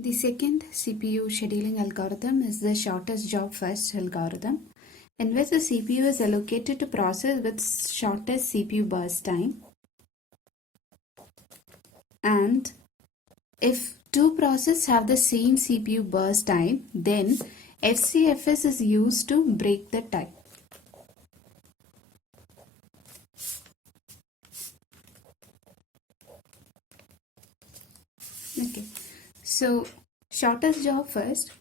The second CPU scheduling algorithm is the shortest job first algorithm, in which the CPU is allocated to process with shortest CPU burst time. And if two processes have the same CPU burst time, then FCFS is used to break the tie. Okay, so shortest job first,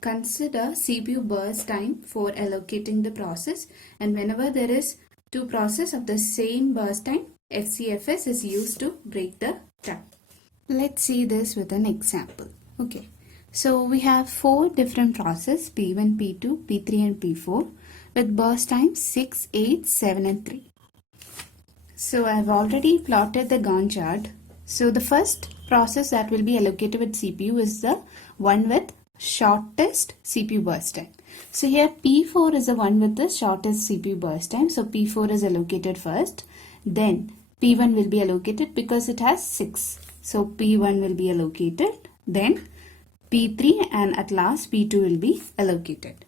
consider CPU burst time for allocating the process, and whenever there is two processes of the same burst time, FCFS is used to break the tie. Let's see this with an example. Okay, so we have four different processes P1, P2, P3 and P4 with burst times 6, 8, 7 and 3. So I've already plotted the Gantt chart. So the first process that will be allocated with CPU is the one with shortest CPU burst time. So here P4 is the one with the shortest CPU burst time. So P4 is allocated first. Then P1 will be allocated because it has 6. So P1 will be allocated. Then P3 and at last P2 will be allocated.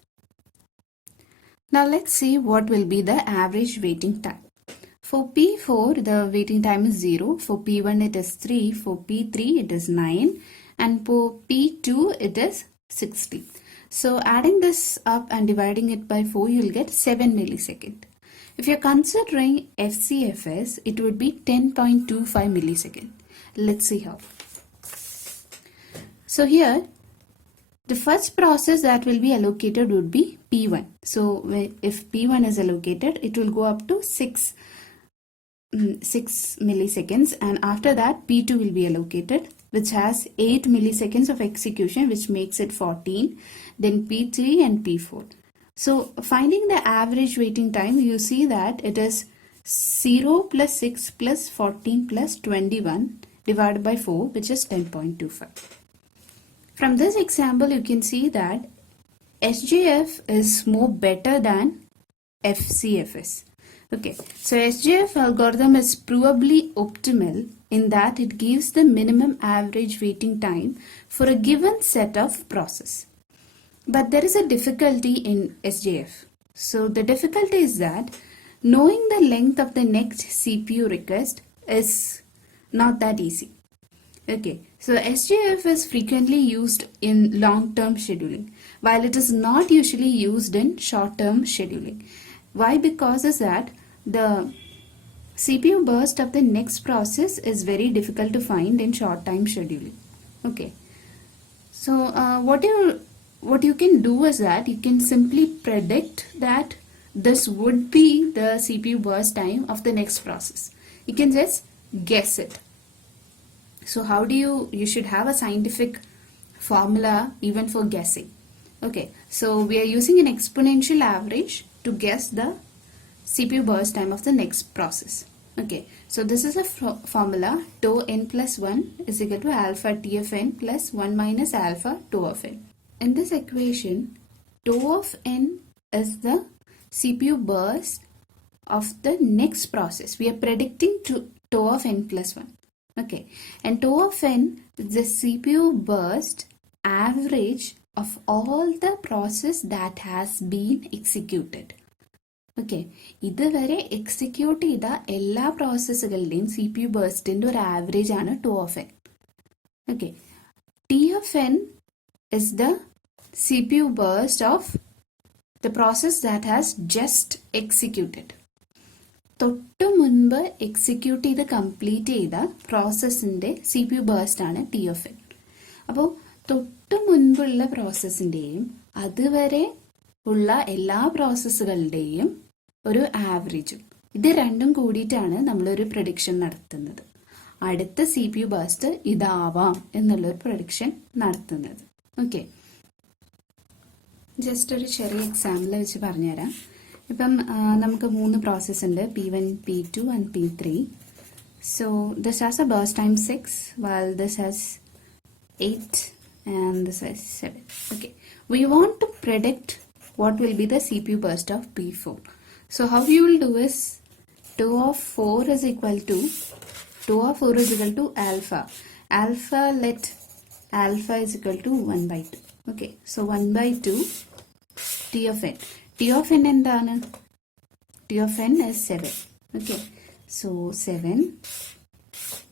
Now let's see what will be the average waiting time. For P4, the waiting time is 0. For P1, it is 3. For P3, it is 9. And for P2, it is 60. So adding this up and dividing it by 4, you will get 7 milliseconds. If you're considering FCFS, it would be 10.25 milliseconds. Let's see how. So here, the first process that will be allocated would be P1. So if P1 is allocated, it will go up to 6 milliseconds, and after that P2 will be allocated, which has 8 milliseconds of execution, which makes it 14, then P3 and P4. So finding the average waiting time, you see that it is 0 plus 6 plus 14 plus 21 divided by 4, which is 10.25. From this example, you can see that SJF is more better than FCFS. Okay, so SJF algorithm is probably optimal in that it gives the minimum average waiting time for a given set of process. But there is a difficulty in SJF. So the difficulty is that knowing the length of the next CPU request is not that easy. Okay, so SJF is frequently used in long-term scheduling, while it is not usually used in short-term scheduling. Why? Because is that the CPU burst of the next process is very difficult to find in short time scheduling. Okay, so what you can do is that you can simply predict that this would be the CPU burst time of the next process. You can just guess it. So how do you should have a scientific formula even for guessing. Okay, so we are using an exponential average to guess the CPU burst time of the next process. Okay, so this is a formula tau n plus 1 is equal to alpha t of n plus 1 minus alpha tau of n. In this equation, tau of n is the CPU burst of the next process. We are predicting tau of n plus 1. Okay, and tau of n is the CPU burst average of all the process that has been executed. Okay, ഇതുവരെ execute ചെയ്ത എല്ലാ പ്രോസസ്സുകളുടെയും C P U ബേസ്റ്റിൻ്റെ ഒരു average ആണ് T of n. Okay, T of n is the C P U burst of the process that has just executed. തൊട്ട് മുൻപ് execute ചെയ്ത് കംപ്ലീറ്റ് ചെയ്ത പ്രോസസ്സിൻ്റെ സി പി യു ബേസ്റ്റ് ആണ് ടി ഓഫ് എൻ. അപ്പോൾ തൊട്ട് മുൻപുള്ള പ്രോസസ്സിൻ്റെയും അതുവരെ ഉള്ള എല്ലാ പ്രോസസ്സുകളുടെയും ഒരു ആവറേജും, ഇത് രണ്ടും കൂടിയിട്ടാണ് നമ്മളൊരു പ്രഡിക്ഷൻ നടത്തുന്നത്. അടുത്ത സി പി യു ബേസ്റ്റ് ഇതാവാം എന്നുള്ളൊരു പ്രഡിക്ഷൻ നടത്തുന്നത്. ഓക്കെ, ജസ്റ്റ് ഒരു ചെറിയ എക്സാമ്പിൾ വെച്ച് പറഞ്ഞുതരാം. ഇപ്പം നമുക്ക് 3 പ്രോസസ്സ് ഉണ്ട്, P1, P2 and P3. So this has a burst time 6 while this has 8 and this has 7. Okay, we want to predict what will be the CPU burst of P4. So how you will do is tau of 4 is equal to alpha. Alpha, let alpha is equal to 1 by 2. Okay, so 1 by 2 T of n. T of n എന്താണ്? T of n is 7. Okay, so 7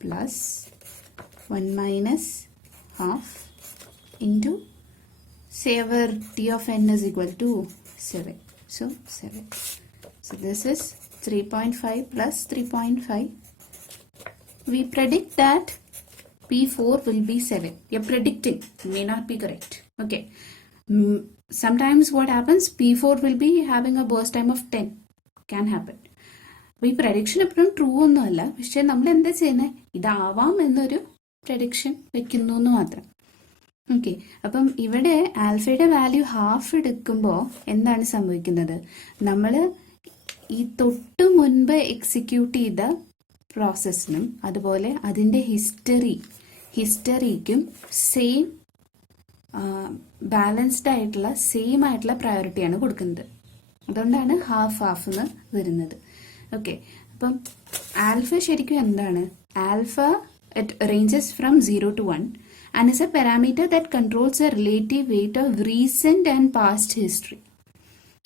plus 1 minus half into, say our T of n is equal to 7. So 7. So this is 3.5 plus 3.5. We predict that P4 will be 7. You're predicting, may not be correct. Okay. Sometimes what happens, P4 will be having a burst time of 10. Can happen. അപ്പോൾ ഈ prediction എപ്പോഴും true ഒന്നുമല്ല, പക്ഷെ നമ്മൾ എന്താ ചെയ്യുന്നത്, ഇതാവാം എന്നൊരു prediction വെക്കുന്നു എന്ന് മാത്രം. ഓക്കെ, അപ്പം ഇവിടെ ആൽഫയുടെ വാല്യൂ ഹാഫ് എടുക്കുമ്പോൾ എന്താണ് സംഭവിക്കുന്നത്, നമ്മൾ ഈ തൊട്ട് മുൻപ് എക്സിക്യൂട്ട് ചെയ്ത പ്രോസസ്സിനും അതുപോലെ അതിൻ്റെ ഹിസ്റ്ററിക്കും സെയിം ബാലൻസ്ഡ് ആയിട്ടുള്ള സെയിം ആയിട്ടുള്ള പ്രയോറിറ്റിയാണ് കൊടുക്കുന്നത്. അതുകൊണ്ടാണ് ഹാഫ് എന്ന് വരുന്നത്. ഓക്കെ, അപ്പം ആൽഫ ശരിക്കും എന്താണ്? Alpha it ranges from 0 to 1 and is a parameter that controls the relative weight of recent and past history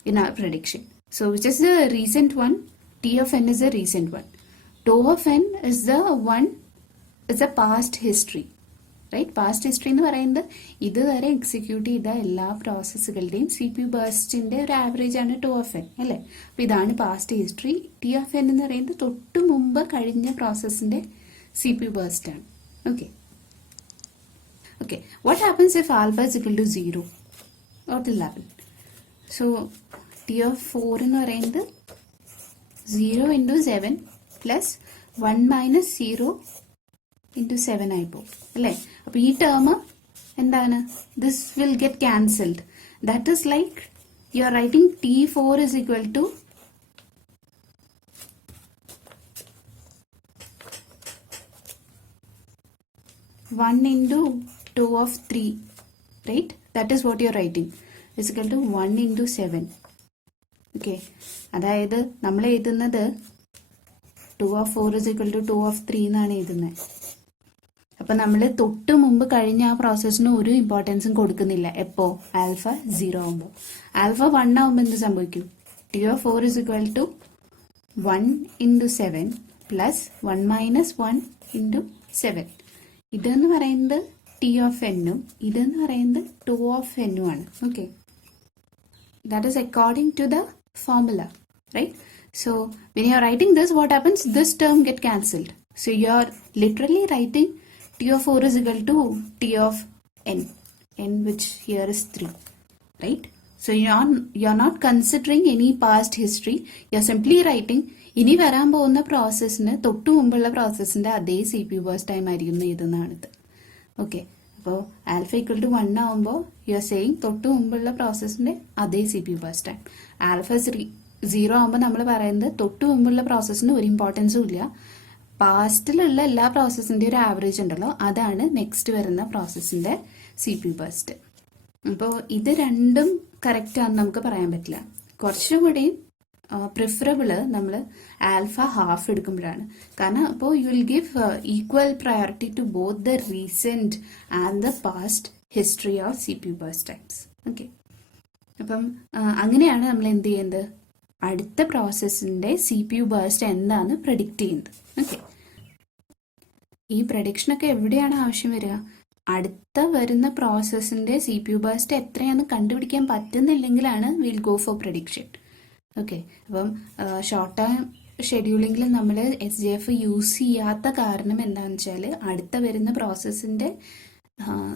in our prediction. So which is the recent one? T of n is the recent one. Tau of n is the one, is the past history. Right, past history എന്ന് പറയുന്നത് ഇതുവരെ execute ചെയ്ത എല്ലാ പ്രോസസ്സുകളുടെയും CPU ബേസ്റ്റിന്റെ ഒരു average ആണ് T of N അല്ലേ. അപ്പോൾ ഇതാണ് past history. T of n എന്ന് പറയുന്നത് തൊട്ട് മുമ്പ് കഴിഞ്ഞ പ്രോസസ്സിന്റെ CPU ബേസ്റ്റ് ആണ്. Okay, what happens if alpha is equal to 0? What will happen? So T of 4 എന്ന് പറയുന്നത് 0 into 7 plus 1 minus 0 into 7 ആയി പോകും അല്ലേ. അപ്പൊ ഈ ടേം എന്താണ്? This will get cancelled. That is like you are writing T4 is equal to 1 into 2 of 3, right? That is what you are writing. Is equal to 1 into 7. Okay, അതായത് നമ്മൾ എഴുതുന്നത് 2 of 4 is equal to 2 of 3 എന്നാണ് എഴുതുന്നത്. അപ്പം നമ്മൾ തൊട്ട് മുമ്പ് കഴിഞ്ഞ ആ പ്രോസസ്സിന് ഒരു ഇമ്പോർട്ടൻസും കൊടുക്കുന്നില്ല. എപ്പോ? ആൽഫ 0 ആകുമ്പോൾ. ആൽഫ 1 ആകുമ്പോൾ എന്ത് സംഭവിക്കും? T of 4 is equal to 1 into 7 plus 1 minus 1 into 7. ഇതെന്ന് പറയുന്നത് T of n-ഉം ഇതെന്ന് പറയുന്നത് 2 of n-ഉം ആണ്. Okay, that is according to the formula, right? So when you are writing this, what happens? This term get cancelled. So you are literally writing T of 4 is equal to T of n which here is 3, right? So you are not considering any past history. You are simply writing ഇനി വരാൻ പോകുന്ന പ്രോസസ്സിന് തൊട്ട് മുമ്പുള്ള പ്രോസസ്സിന്റെ അതേ CPU burst time ആയിരിക്കും എഴുതുന്നതാണിത്. Okay, അപ്പോൾ alpha equal to 1 ആകുമ്പോൾ you are saying തൊട്ട് മുമ്പുള്ള പ്രോസസ്സിന്റെ അതേ CPU ബേസ്റ്റ് ടൈം. ആൽഫ 0 ആകുമ്പോൾ നമ്മൾ പറയുന്നത് തൊട്ട് മുമ്പുള്ള പ്രോസസ്സിന് ഒരു ഇമ്പോർട്ടൻസും ഇല്ല, പാസ്റ്റിലുള്ള എല്ലാ പ്രോസസ്സിന്റെ ഒരു ആവറേജ് ഉണ്ടല്ലോ, അതാണ് നെക്സ്റ്റ് വരുന്ന പ്രോസസ്സിന്റെ CPU ബേസ്റ്റ്. അപ്പോൾ ഇത് രണ്ടും കറക്റ്റ് ആണെന്ന് നമുക്ക് പറയാൻ പറ്റില്ല. കുറച്ചുകൂടി പ്രിഫറബിള് നമ്മൾ ആൽഫ ഹാഫ് എടുക്കുമ്പോഴാണ്. കാരണം അപ്പോൾ you will give equal priority to both the recent and the past history of CPU burst times. Okay, അപ്പം അങ്ങനെയാണ് നമ്മൾ എന്ത് ചെയ്യുന്നത്, അടുത്ത പ്രോസസ്സിന്റെ CPU ബേസ്റ്റ് എന്താന്ന് പ്രഡിക്റ്റ് ചെയ്യുന്നത്. ഓക്കെ, ഈ പ്രഡിക്ഷനൊക്കെ എവിടെയാണ് ആവശ്യം വരിക? അടുത്ത വരുന്ന പ്രോസസ്സിന്റെ CPU ബേസ്റ്റ് എത്രയാണെന്ന് കണ്ടുപിടിക്കാൻ പറ്റുന്നില്ലെങ്കിലാണ് will go for prediction. Okay, അപ്പം ഷോർട്ട് ടൈം ഷെഡ്യൂളിങ്ങിൽ നമ്മൾ SJF യൂസ് ചെയ്യാത്ത കാരണം എന്താണെന്ന് വെച്ചാൽ അടുത്ത വരുന്ന പ്രോസസ്സിന്റെ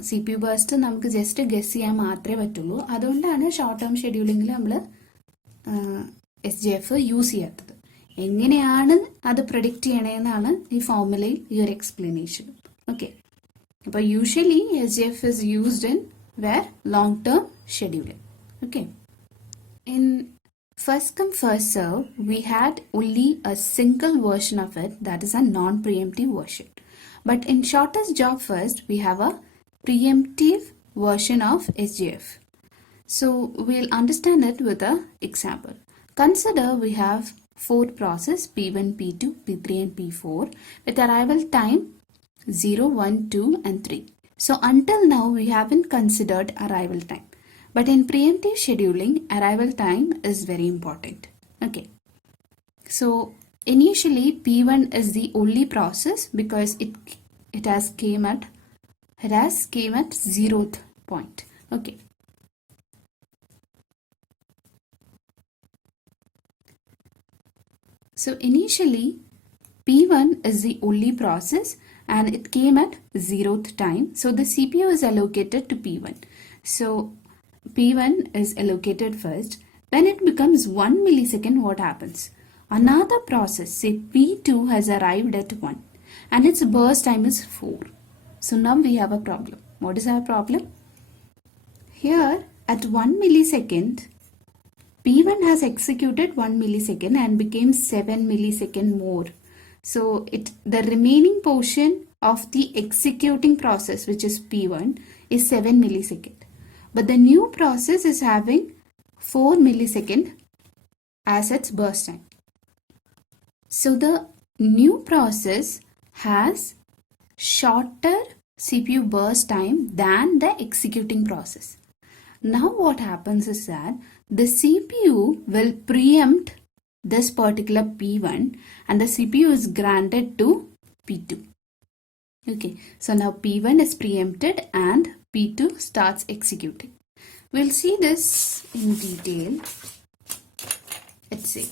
CPU ബേസ്റ്റ് നമുക്ക് ജസ്റ്റ് ഗസ് ചെയ്യാൻ മാത്രമേ പറ്റുള്ളൂ. അതുകൊണ്ടാണ് ഷോർട്ട് ടേം ഷെഡ്യൂളിങ്ങിൽ നമ്മൾ SJF യൂസ് ചെയ്യാത്തത്. എങ്ങനെയാണ് അത് പ്രഡിക്റ്റ് ചെയ്യണേന്നാണ് ഈ ഫോർമുലയിൽ ഈ ഒരു എക്സ്പ്ലനേഷൻ. ഓക്കെ, അപ്പോൾ usually SJF is used in where long term scheduling. Okay, in first come first serve we had only a single version of it, that is a non-preemptive version. But in shortest job first we have a preemptive version of SJF. So we'll understand it with an example. Consider we have 4 process P1, P2, P3 and P4 with arrival time 0, 1, 2 and 3. So until now we haven't considered arrival time. But in preemptive scheduling, arrival time is very important. Okay. So initially P1 is the only process because it has came at 0th point. Okay. So initially P1 is the only process and it came at 0th time. So the CPU is allocated to P1. So P1 is allocated first. When it becomes 1 millisecond, what happens? Another process, say P2 has arrived at 1 and its burst time is 4. So now we have a problem. What is our problem? Here at 1 millisecond, P1 has executed 1 millisecond and became 7 millisecond more. So the remaining portion of the executing process, which is P1, is 7 millisecond. But the new process is having 4 millisecond as its burst time. So the new process has shorter CPU burst time than the executing process. Now what happens is that the CPU will preempt this particular P1 and the CPU is granted to P2. Okay, so now P1 is preempted and P2 starts executing. We'll see this in detail. Let's see.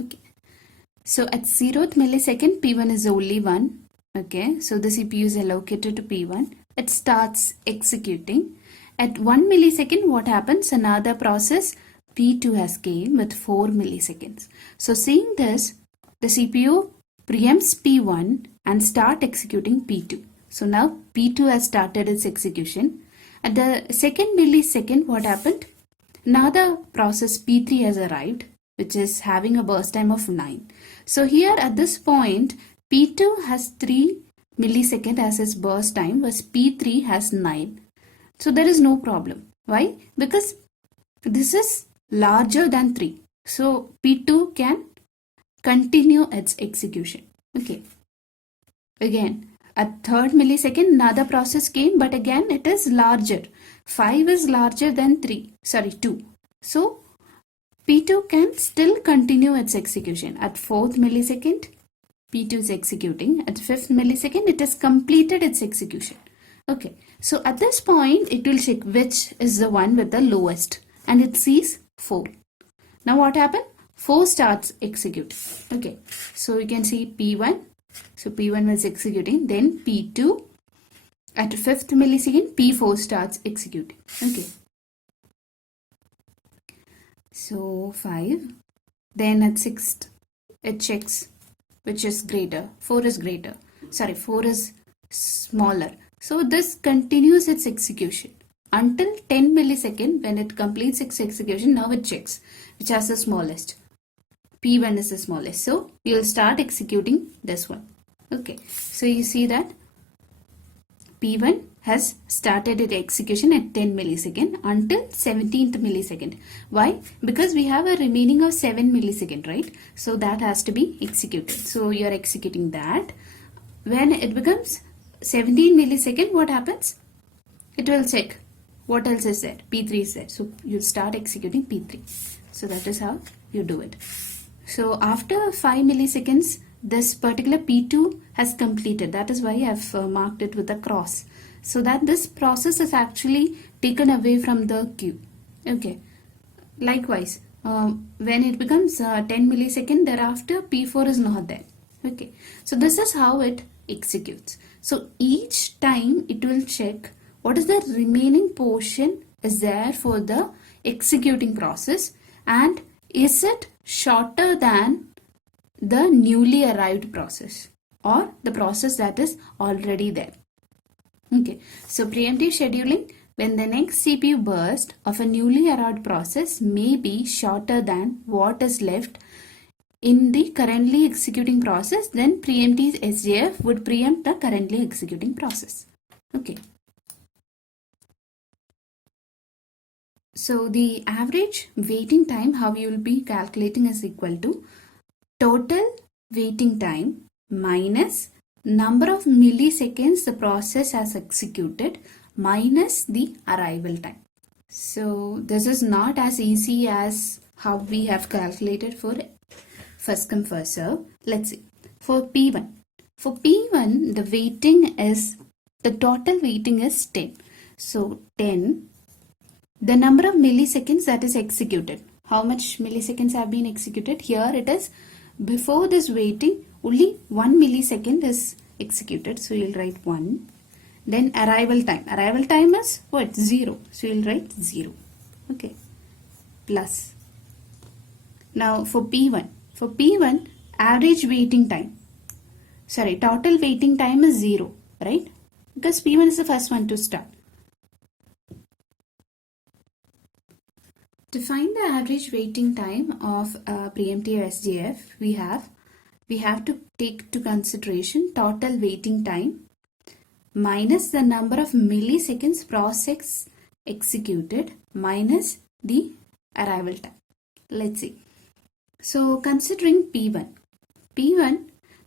Okay, so at 0th millisecond, P1 is only 1. Okay, so the CPU is allocated to P1. It starts executing. At 1 millisecond, what happens? Another process P2 has came with 4 milliseconds. So seeing this, the CPU preempts P1 and start executing P2. So now P2 has started its execution. At the 2nd millisecond, what happened? Another process P3 has arrived, which is having a burst time of 9. So here at this point, P2 has 3 milliseconds as its burst time, whereas P3 has 9. So there is no problem. Why? Because this is larger than 3. So P2 can continue its execution. Okay. Again, at 3rd millisecond, another process came, but again it is larger. 5 is larger than 2. So P2 can still continue its execution. At 4th millisecond, P2 is executing. At 5th millisecond, it has completed its execution. Okay, so at this point, it will check which is the one with the lowest and it sees 4. Now what happened? 4 starts executing. Okay, so you can see P1. So P1 was executing, then P2. At 5th millisecond, P4 starts executing. Okay. So 5. Then at 6th, it checks which is greater. 4 is greater. Sorry, 4 is smaller. So this continues its execution until 10 millisecond. When it completes its execution, now it checks which has the smallest. P1 is the smallest. So we will start executing this one. Okay. So you see that P1 has started its execution at 10 millisecond until 17th millisecond. Why? Because we have a remaining of 7 millisecond, right? So that has to be executed. So you are executing that. When it becomes 17 millisecond, what happens? It will check what else is there. P3 is there. So you start executing P3. So that is how you do it. So after 5 milliseconds, this particular P2 has completed. That is why I have marked it with a cross. So that this process is actually taken away from the queue. Okay. Likewise, when it becomes 10 millisecond, thereafter P4 is not there. Okay. So this is how it executes. So each time it will check what is the remaining portion is there for the executing process and is it shorter than the newly arrived process or the process that is already there. Okay, so preemptive scheduling, when the next CPU burst of a newly arrived process may be shorter than what is left in the currently executing process, then preemptive SJF would preempt the currently executing process. Okay. So the average waiting time, how you will be calculating, is equal to total waiting time minus number of milliseconds the process has executed minus the arrival time. So this is not as easy as how we have calculated for first come first serve. Let's see. For P1. For P1, the total waiting is 10. So 10, the number of milliseconds that is executed. How much milliseconds have been executed? Here it is, before this waiting, only 1 millisecond is executed. So you'll write 1. Then arrival time. Arrival time is what? 0. So you'll write 0. Okay. Plus. Now for P1. For P1, average waiting time. Sorry, total waiting time is 0, right? Because P1 is the first one to start. To find the average waiting time of preemptive SJF, we have to take to consideration total waiting time minus the number of milliseconds process executed minus the arrival time. Let's see. So considering P1,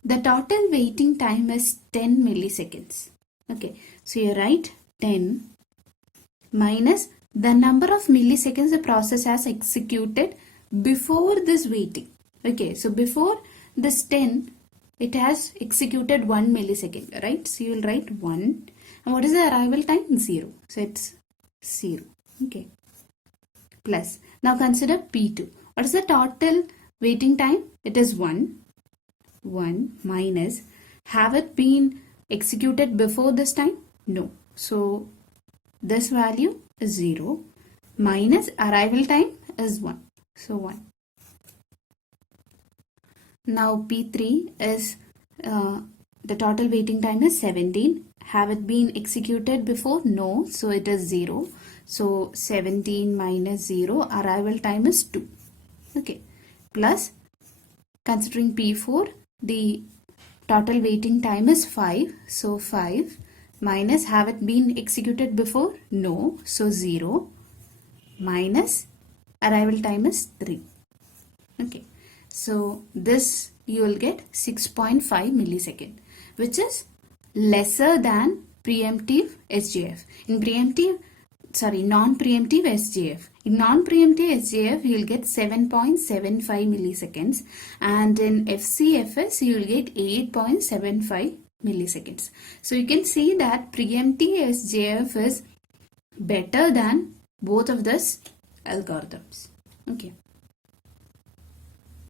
the total waiting time is 10 milliseconds. Okay, so you write 10 minus the number of milliseconds the process has executed before this waiting. Okay, so before this 10, it has executed 1 millisecond, right? So you will write 1. And what is the arrival time? 0. So it's 0. Okay. Plus. Now consider P2. What is the total waiting time? It is 1. 1 minus. Have it been executed before this time? No. So this value is 0 minus arrival time is 1. So 1. Now P3 is the total waiting time is 17. Have it been executed before? No. So it is 0. So 17 minus 0, arrival time is 2. Okay. Plus, considering P4, the total waiting time is 5. So 5 minus, have it been executed before? No. So 0 minus arrival time is 3. Okay. So this you will get 6.5 millisecond, which is lesser than preemptive SJF. In non-preemptive SJF. In non-preemptive SJF, you will get 7.75 milliseconds, and in FCFS, you will get 8.75 milliseconds. So you can see that preemptive SJF is better than both of these algorithms. Okay.